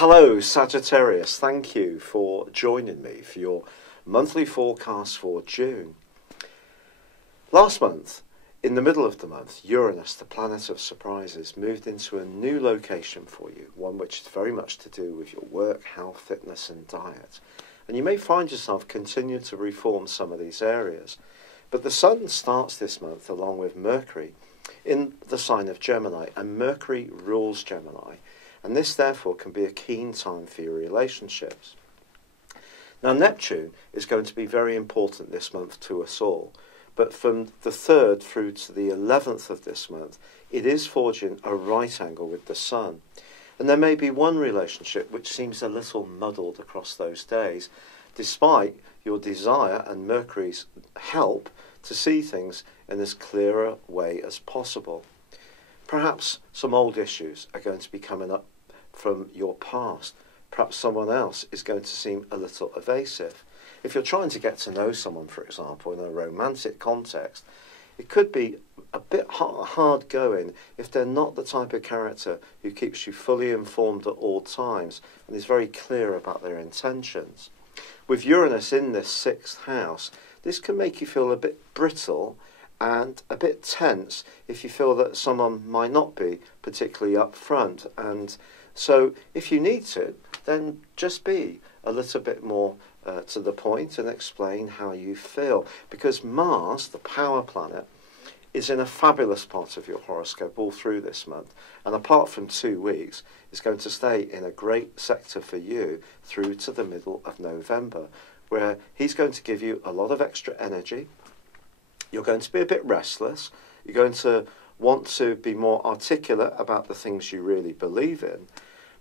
Hello Sagittarius, thank you for joining me for your monthly forecast for June. Last month, in the middle of the month, Uranus, the planet of surprises, moved into a new location for you, one which is very much to do with your work, health, fitness and diet. And you may find yourself continuing to reform some of these areas. But the Sun starts this month along with Mercury in the sign of Gemini, and Mercury rules Gemini. And this therefore can be a keen time for your relationships. Now Neptune is going to be very important this month to us all, but from the 3rd through to the 11th of this month, it is forging a right angle with the Sun. And there may be one relationship which seems a little muddled across those days, despite your desire and Mercury's help to see things in as clearer way as possible. Perhaps some old issues are going to be coming up from your past. Perhaps someone else is going to seem a little evasive. If you're trying to get to know someone, for example, in a romantic context, it could be a bit hard going if they're not the type of character who keeps you fully informed at all times and is very clear about their intentions. With Uranus in this 6th house, this can make you feel a bit brittle and a bit tense if you feel that someone might not be particularly upfront. And so if you need to, then just be a little bit more to the point and explain how you feel. Because Mars, the power planet, is in a fabulous part of your horoscope all through this month. And apart from 2 weeks, is going to stay in a great sector for you through to the middle of November, where he's going to give you a lot of extra energy. You're going to be a bit restless. You're going to want to be more articulate about the things you really believe in.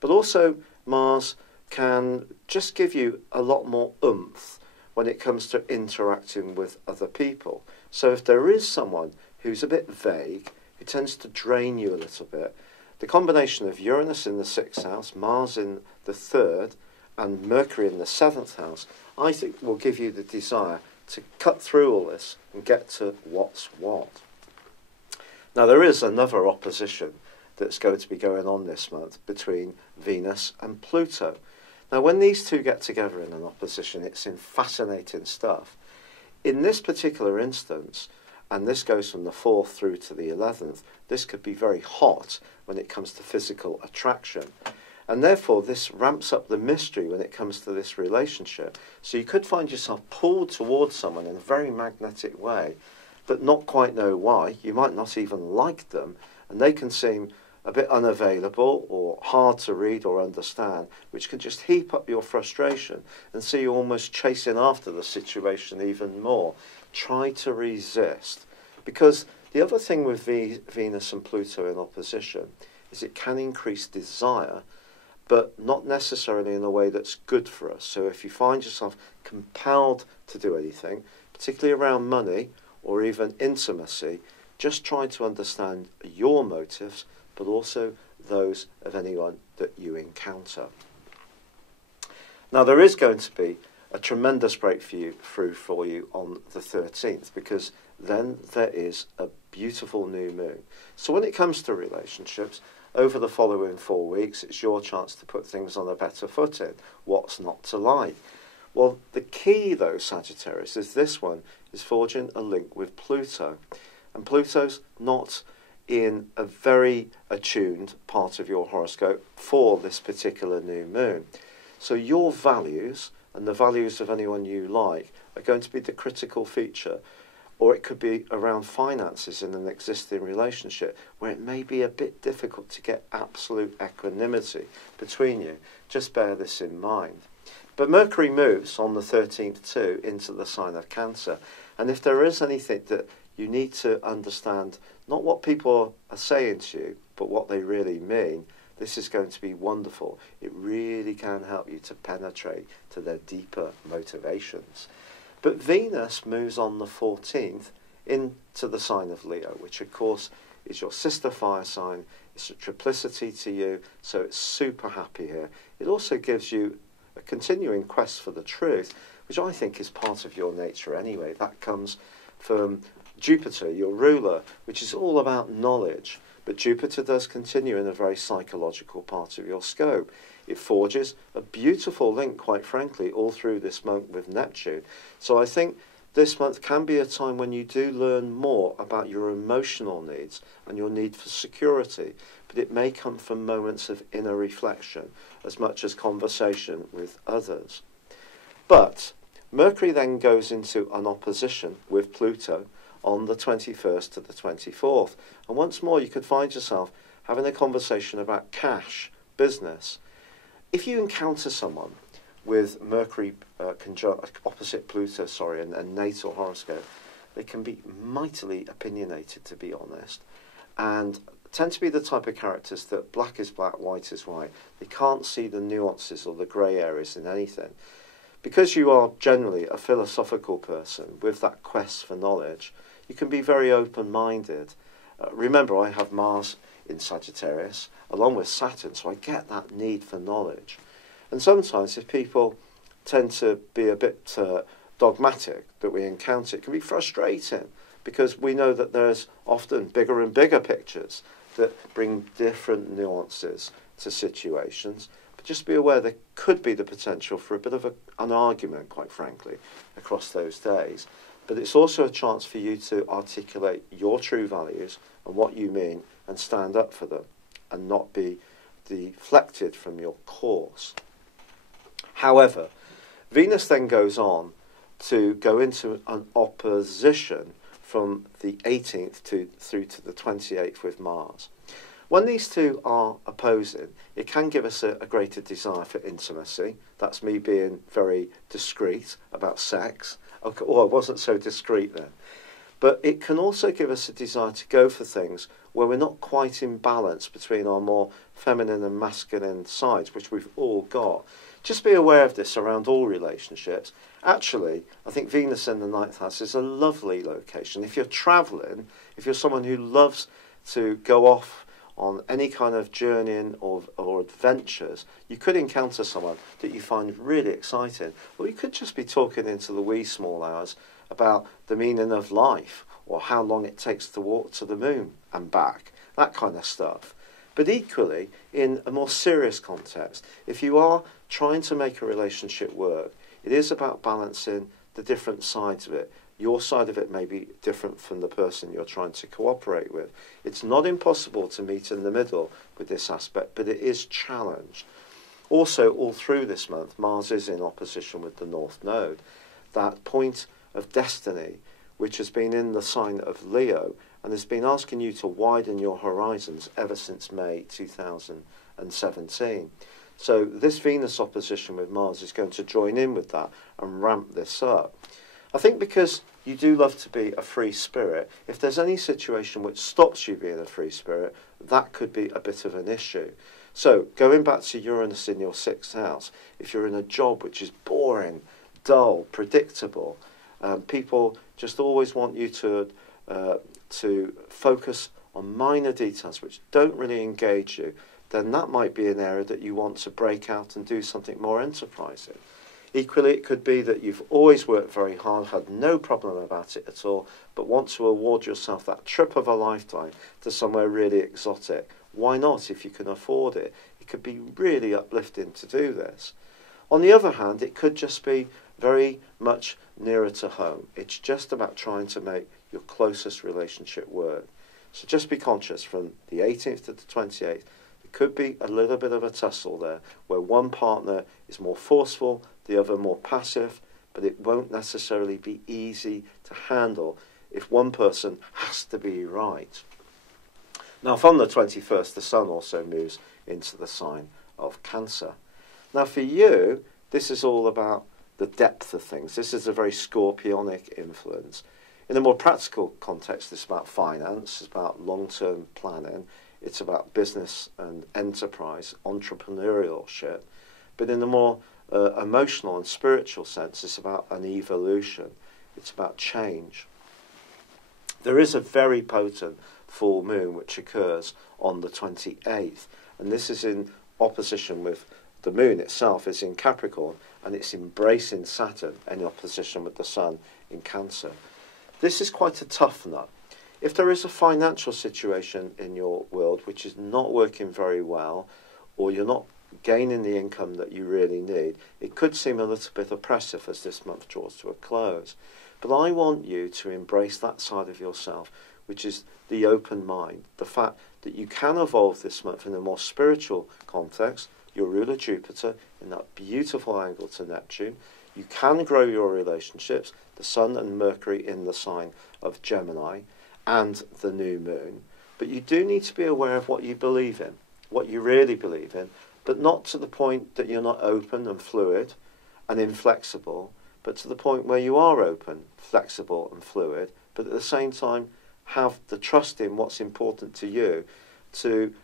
But also, Mars can just give you a lot more oomph when it comes to interacting with other people. So if there is someone who's a bit vague, who tends to drain you a little bit, the combination of Uranus in the 6th house, Mars in the 3rd, and Mercury in the 7th house, I think will give you the desire to cut through all this and get to what's what. Now there is another opposition that's going to be going on this month between Venus and Pluto. Now when these two get together in an opposition, it's in fascinating stuff. In this particular instance, and this goes from the 4th through to the 11th, this could be very hot when it comes to physical attraction. And therefore, this ramps up the mystery when it comes to this relationship. So you could find yourself pulled towards someone in a very magnetic way, but not quite know why. You might not even like them, and they can seem a bit unavailable or hard to read or understand, which can just heap up your frustration and see you almost chasing after the situation even more. Try to resist. Because the other thing with Venus and Pluto in opposition is it can increase desire, but not necessarily in a way that's good for us. So if you find yourself compelled to do anything, particularly around money or even intimacy, just try to understand your motives, but also those of anyone that you encounter. Now there is going to be a tremendous breakthrough for you on the 13th, because then there is a beautiful new moon. So when it comes to relationships, over the following 4 weeks, it's your chance to put things on a better footing. What's not to like? Well, the key, though, Sagittarius, is this one is forging a link with Pluto. And Pluto's not in a very attuned part of your horoscope for this particular new moon. So your values and the values of anyone you like are going to be the critical feature. Or it could be around finances in an existing relationship where it may be a bit difficult to get absolute equanimity between you. Just bear this in mind. But Mercury moves on the 13th too into the sign of Cancer. And if there is anything that you need to understand, not what people are saying to you, but what they really mean, this is going to be wonderful. It really can help you to penetrate to their deeper motivations. But Venus moves on the 14th into the sign of Leo, which of course is your sister fire sign. It's a triplicity to you, so it's super happy here. It also gives you a continuing quest for the truth, which I think is part of your nature anyway. That comes from Jupiter, your ruler, which is all about knowledge. but Jupiter does continue in a very psychological part of your scope. It forges a beautiful link, quite frankly, all through this month with Neptune. So I think this month can be a time when you do learn more about your emotional needs and your need for security, but it may come from moments of inner reflection as much as conversation with others. But Mercury then goes into an opposition with Pluto on the 21st to the 24th. And once more, you could find yourself having a conversation about cash, business. If you encounter someone with Mercury opposite Pluto, and natal horoscope, they can be mightily opinionated, to be honest, and tend to be the type of characters that black is black, white is white. They can't see the nuances or the grey areas in anything. Because you are generally a philosophical person with that quest for knowledge, you can be very open-minded. Remember, I have Mars in Sagittarius, along with Saturn, so I get that need for knowledge. And sometimes if people tend to be a bit dogmatic that we encounter, it can be frustrating, because we know that there's often bigger and bigger pictures that bring different nuances to situations. Just be aware there could be the potential for a bit of an argument, quite frankly, across those days. But it's also a chance for you to articulate your true values and what you mean and stand up for them and not be deflected from your course. However, Venus then goes on to go into an opposition from the 18th through to the 28th with Mars. When these two are opposing, it can give us a greater desire for intimacy. That's me being very discreet about sex. Okay, I wasn't so discreet then. But it can also give us a desire to go for things where we're not quite in balance between our more feminine and masculine sides, which we've all got. Just be aware of this around all relationships. Actually, I think Venus in the 9th house is a lovely location. If you're travelling, if you're someone who loves to go off on any kind of journeying or adventures, you could encounter someone that you find really exciting. Or you could just be talking into the wee small hours about the meaning of life, or how long it takes to walk to the moon and back, that kind of stuff. But equally, in a more serious context, if you are trying to make a relationship work, it is about balancing the different sides of it. Your side of it may be different from the person you're trying to cooperate with. It's not impossible to meet in the middle with this aspect, but it is challenged. Also, all through this month, Mars is in opposition with the North Node, that point of destiny, which has been in the sign of Leo and has been asking you to widen your horizons ever since May 2017. So this Venus opposition with Mars is going to join in with that and ramp this up. I think because you do love to be a free spirit, if there's any situation which stops you being a free spirit, that could be a bit of an issue. So, going back to Uranus in your 6th house, if you're in a job which is boring, dull, predictable, people just always want you to focus on minor details which don't really engage you, then that might be an area that you want to break out and do something more enterprising. Equally, it could be that you've always worked very hard, had no problem about it at all, but want to award yourself that trip of a lifetime to somewhere really exotic. Why not if you can afford it? It could be really uplifting to do this. On the other hand, it could just be very much nearer to home. It's just about trying to make your closest relationship work. So just be conscious from the 18th to the 28th, could be a little bit of a tussle there, where one partner is more forceful, the other more passive, but it won't necessarily be easy to handle if one person has to be right. Now, from the 21st, the Sun also moves into the sign of Cancer. Now, for you, this is all about the depth of things. This is a very scorpionic influence. In a more practical context, it's about finance, it's about long-term planning, it's about business and enterprise, entrepreneurship. But in a more emotional and spiritual sense, it's about an evolution. It's about change. There is a very potent full moon which occurs on the 28th. And this is in opposition with the moon itself is in Capricorn, and it's embracing Saturn in opposition with the Sun in Cancer. This is quite a tough nut. If there is a financial situation in your world which is not working very well, or you're not gaining the income that you really need, it could seem a little bit oppressive as this month draws to a close. But I want you to embrace that side of yourself, which is the open mind, the fact that you can evolve this month in a more spiritual context. Your ruler Jupiter in that beautiful angle to Neptune. You can grow your relationships, the Sun and Mercury in the sign of Gemini, and the new moon. But you do need to be aware of what you believe in, what you really believe in, but not to the point that you're not open and fluid and inflexible, but to the point where you are open, flexible and fluid, but at the same time have the trust in what's important to you to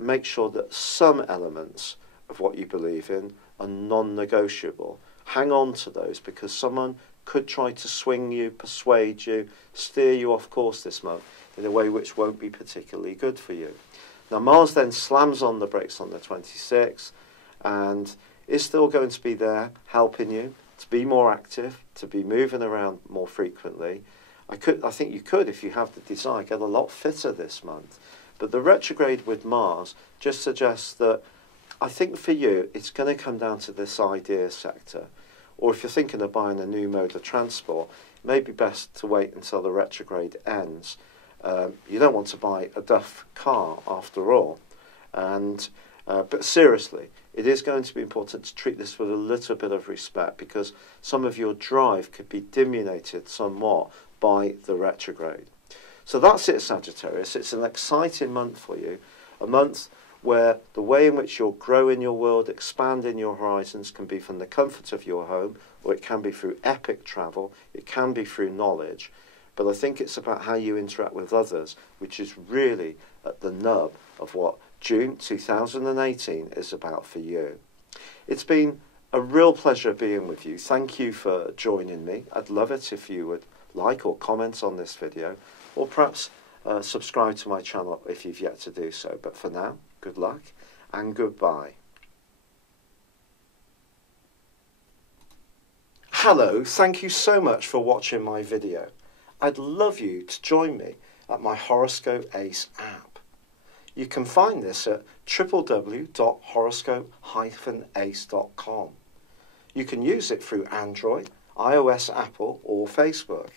make sure that some elements of what you believe in are non-negotiable. Hang on to those, because someone could try to swing you, persuade you, steer you off course this month in a way which won't be particularly good for you. Now Mars then slams on the brakes on the 26th and is still going to be there helping you to be more active, to be moving around more frequently. I think you could, if you have the desire, get a lot fitter this month. But the retrograde with Mars just suggests that I think for you it's going to come down to this idea sector. Or if you're thinking of buying a new mode of transport, it may be best to wait until the retrograde ends. You don't want to buy a duff car after all. But seriously, it is going to be important to treat this with a little bit of respect, because some of your drive could be diminuted somewhat by the retrograde. So that's it, Sagittarius. It's an exciting month for you, a month where the way in which you'll grow in your world, expand in your horizons, can be from the comfort of your home, or it can be through epic travel, it can be through knowledge. But I think it's about how you interact with others, which is really at the nub of what June 2018 is about for you. It's been a real pleasure being with you. Thank you for joining me. I'd love it if you would like or comment on this video, or perhaps subscribe to my channel if you've yet to do so. But for now, good luck and goodbye. Hello, thank you so much for watching my video. I'd love you to join me at my Horoscope Ace app. You can find this at www.horoscope-ace.com. You can use it through Android, iOS, Apple or Facebook.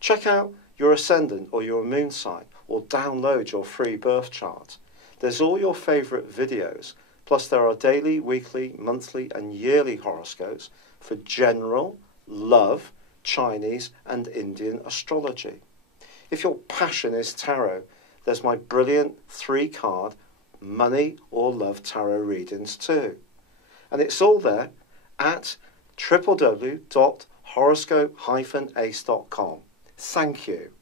Check out your ascendant or your moon sign, or download your free birth chart. There's all your favourite videos, plus there are daily, weekly, monthly and yearly horoscopes for general, love, Chinese and Indian astrology. If your passion is tarot, there's my brilliant 3-card money or love tarot readings too. And it's all there at www.horoscope-ace.com. Thank you.